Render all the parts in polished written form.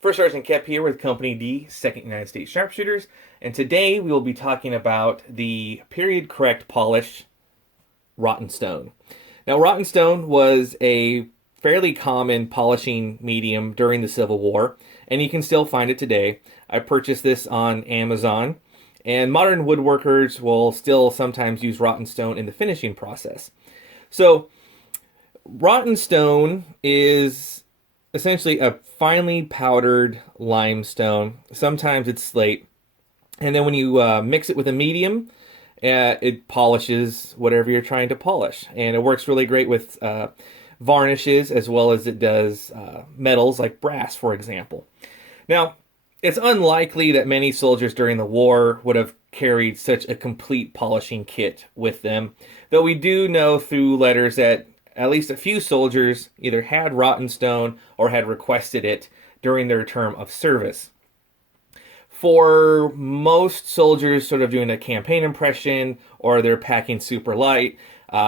First Sergeant Kep here with Company D, 2nd United States Sharpshooters, and today we will be talking about the period correct polish Rottenstone. Now, Rottenstone was a fairly common polishing medium during the Civil War, and you can still find it today. I purchased this on Amazon, and modern woodworkers will still sometimes use Rottenstone in the finishing process. So, Rottenstone is essentially a finely powdered limestone. Sometimes it's slate. And then when you mix it with a medium, it polishes whatever you're trying to polish. And it works really great with varnishes as well as it does metals like brass, for example. Now, it's unlikely that many soldiers during the war would have carried such a complete polishing kit with them, though we do know through letters that at least a few soldiers either had Rottenstone or had requested it during their term of service. For most soldiers sort of doing a campaign impression or they're packing super light,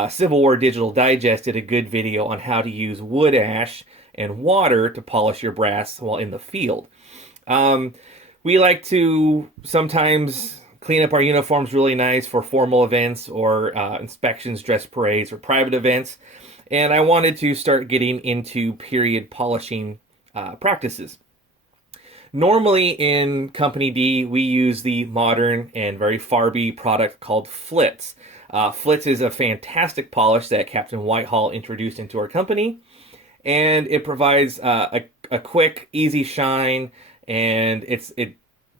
Civil War Digital Digest did a good video on how to use wood ash and water to polish your brass while in the field. We like to sometimes clean up our uniforms really nice for formal events or inspections, dress parades, or private events. And I wanted to start getting into period polishing practices. Normally in Company D, we use the modern and very Farby product called Flitz. Flitz is a fantastic polish that Captain Whitehall introduced into our company. And it provides a quick, easy shine, and it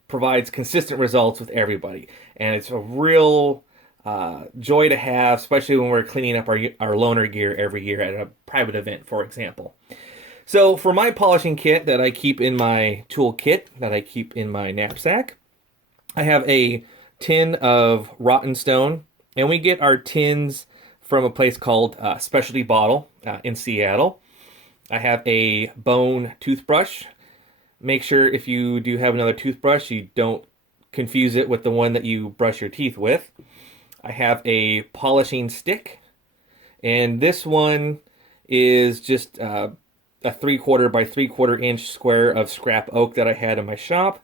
provides consistent results with everybody. And it's a real joy to have, especially when we're cleaning up our loaner gear every year at a private event, for example. So for my polishing kit that I keep in my tool kit, that I keep in my knapsack, I have a tin of Rottenstone, and we get our tins from a place called Specialty Bottle in Seattle. I have a bone toothbrush. Make sure if you do have another toothbrush, you don't confuse it with the one that you brush your teeth with. I have a polishing stick, and this one is just a 3/4 by 3/4 inch square of scrap oak that I had in my shop.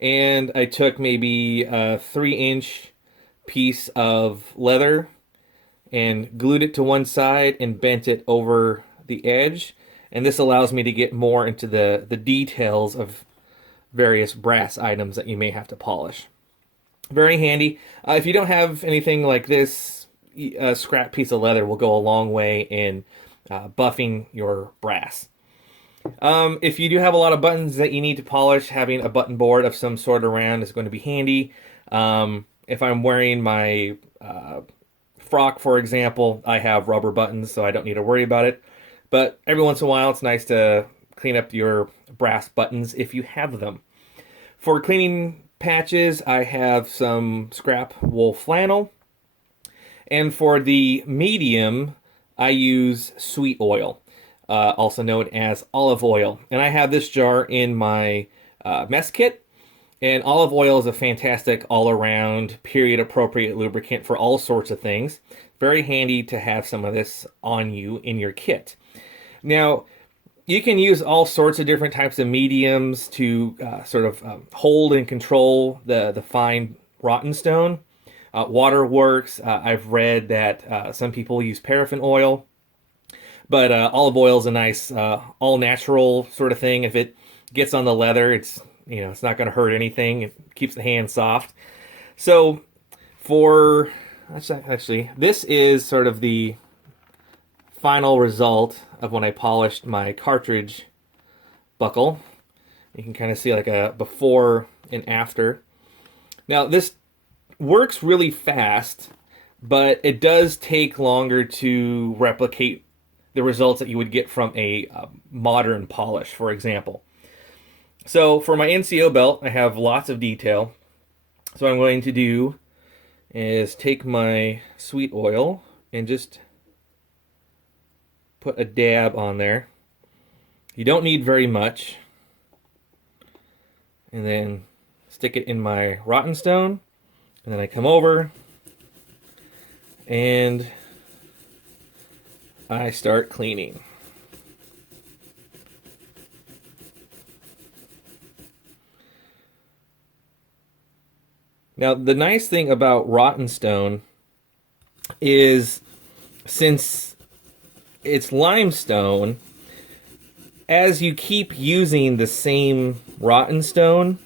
And I took maybe a 3-inch piece of leather and glued it to one side and bent it over the edge. And this allows me to get more into the details of various brass items that you may have to polish. Very handy. If you don't have anything like this, a scrap piece of leather will go a long way in buffing your brass. If you do have a lot of buttons that you need to polish, having a button board of some sort around is going to be handy. If I'm wearing my frock, for example, I have rubber buttons, so I don't need to worry about it. But every once in a while, it's nice to clean up your brass buttons if you have them. For cleaning patches, I have some scrap wool flannel. And for the medium, I use sweet oil, also known as olive oil. And I have this jar in my mess kit. And olive oil is a fantastic all-around, period-appropriate lubricant for all sorts of things. Very handy to have some of this on you in your kit. Now, you can use all sorts of different types of mediums to sort of hold and control the fine Rottenstone. Water works. I've read that some people use paraffin oil, but olive oil is a nice all-natural sort of thing. If it gets on the leather, it's not going to hurt anything. It keeps the hand soft. So for actually, this is sort of the final result of when I polished my cartridge buckle. You can kind of see like a before and after. Now this works really fast, but it does take longer to replicate the results that you would get from a modern polish, for example. So for my NCO belt, I have lots of detail. So what I'm going to do is take my sweet oil and just put a dab on there. You don't need very much. And then stick it in my Rottenstone. And then I come over and I start cleaning. Now, the nice thing about Rottenstone is since it's limestone, as you keep using the same Rottenstone,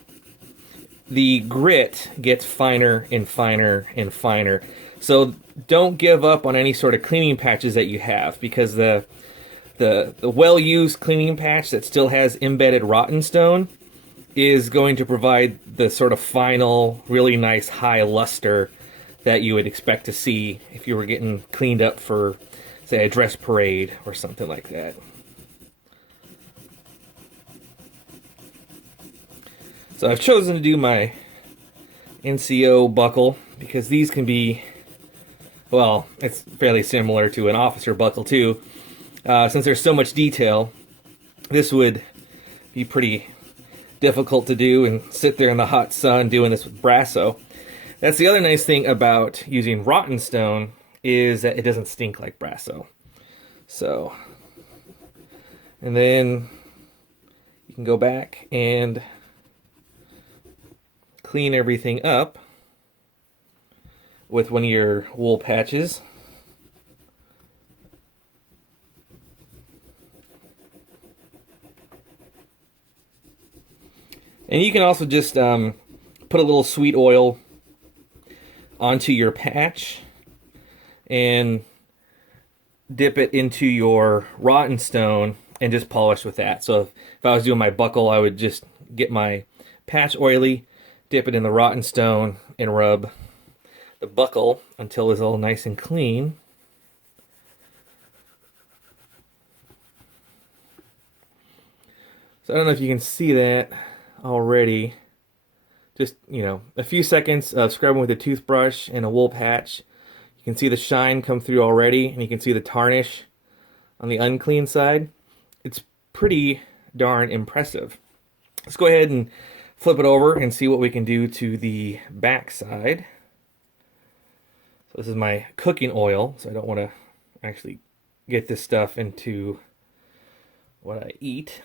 the grit gets finer and finer and finer. So don't give up on any sort of cleaning patches that you have, because the well-used cleaning patch that still has embedded Rottenstone is going to provide the sort of final, really nice high luster that you would expect to see if you were getting cleaned up for, say, a dress parade or something like that. So I've chosen to do my NCO buckle because these can be, well, it's fairly similar to an officer buckle too. Since there's so much detail, this would be pretty difficult to do and sit there in the hot sun doing this with Brasso. That's the other nice thing about using Rottenstone, is that it doesn't stink like Brasso. So, and then you can go back and clean everything up with one of your wool patches. And you can also just put a little sweet oil onto your patch and dip it into your Rottenstone and just polish with that. So if I was doing my buckle, I would just get my patch oily, dip it in the Rottenstone, and rub the buckle until it's all nice and clean. So I don't know if you can see that already. Just, a few seconds of scrubbing with a toothbrush and a wool patch. You can see the shine come through already, and you can see the tarnish on the unclean side. It's pretty darn impressive. Let's go ahead and flip it over and see what we can do to the back side. So this is my cooking oil, so I don't want to actually get this stuff into what I eat.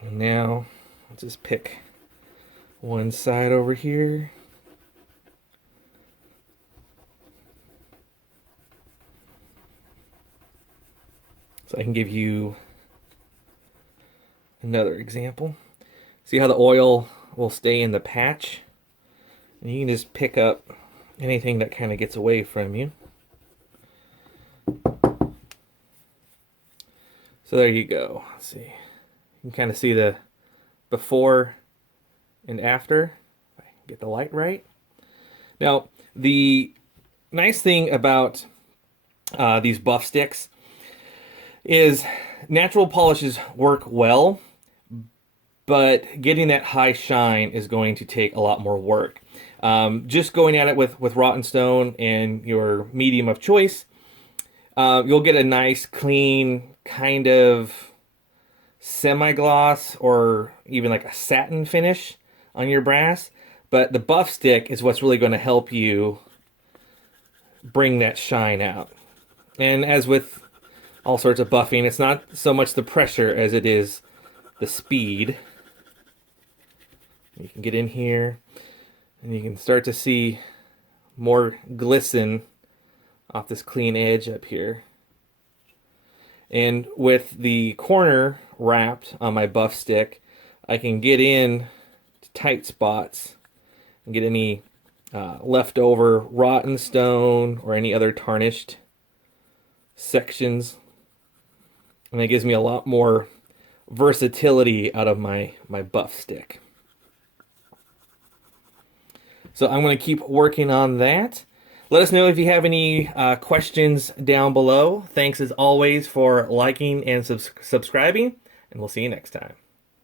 And now I'll just pick one side over here. So I can give you another example. See how the oil will stay in the patch? And you can just pick up anything that kind of gets away from you. So there you go. Let's see. You can kind of see the before and after. If I get the light right. Now, the nice thing about these buff sticks is natural polishes work well, but getting that high shine is going to take a lot more work. Just going at it with Rottenstone and your medium of choice, you'll get a nice, clean, kind of semi-gloss or even like a satin finish on your brass. But the buff stick is what's really going to help you bring that shine out. And as with all sorts of buffing, it's not so much the pressure as it is the speed. You can get in here and you can start to see more glisten off this clean edge up here. And with the corner wrapped on my buff stick, I can get in to tight spots and get any leftover Rottenstone or any other tarnished sections. And that gives me a lot more versatility out of my buff stick. So I'm going to keep working on that. Let us know if you have any questions down below. Thanks as always for liking and subscribing, and we'll see you next time.